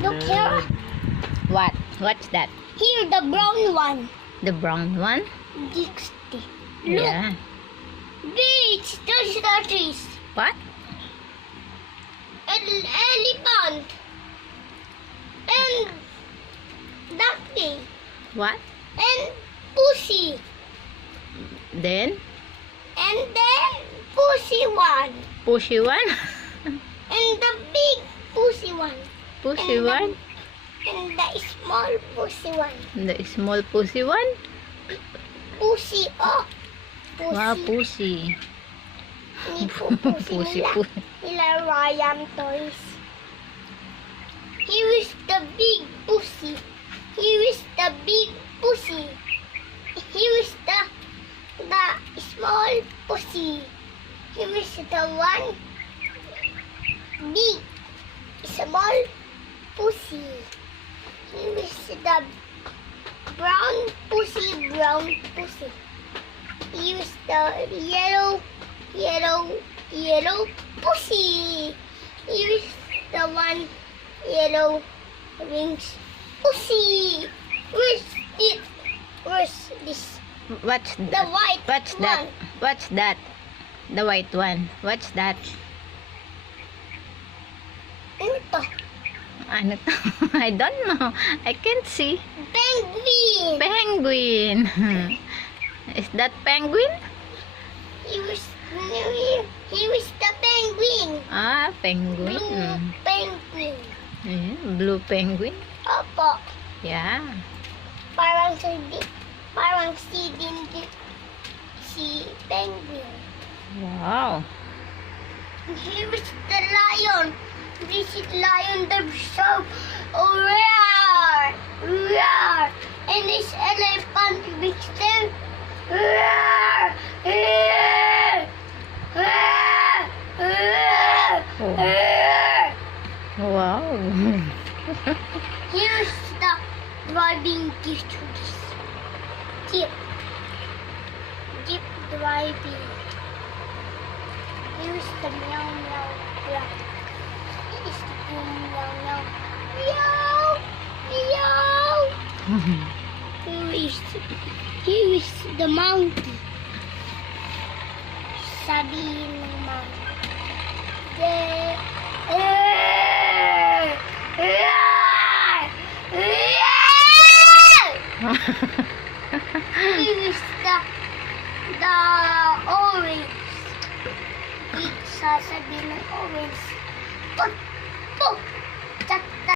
Look here. What? What's that? Here, the brown one. The brown one? 60. Look. Yeah. Beach. Those are the trees. What? An elephant. And duckling. What? And pussy. Then? And then pussy one. Pushy one? And the big pussy one. Pushy And the- one? And the small pussy one. The small pussy one? Pussy. Oh. Pussy. Wow, pussy. Ini po pussy Pussy, nila. pussy. Nila Ryan toys. Here is the big pussy. Here is the big pussy. Here is the small pussy. Here is the one big small pussy. Here is the brown pussy, brown pussy. Here is the yellow pussy. Here is the one yellow wings pussy. Where's it? Where's this? What's The that? white What's one. that? What's that? The white one. What's that? Ano to? Ano to? I don't know. I can't see. Penguin. Penguin. Is that penguin? Here is the penguin. Ah, penguin. Blue penguin. Yeah, blue penguin. Opo. Yeah. Parang si penguin. Wow. Here is the lion. This is lion the so roar, roar. And this elephant which there roar, roar, roar, roar, Oh. roar. Wow. Here's the driving gift to this jeep. Jeep driving. Here's the meow meow meow. Here's the meow meow meow meow. Here is the mountain. Sabi ng mountain. Here is the orange. Sasabihin ng orange.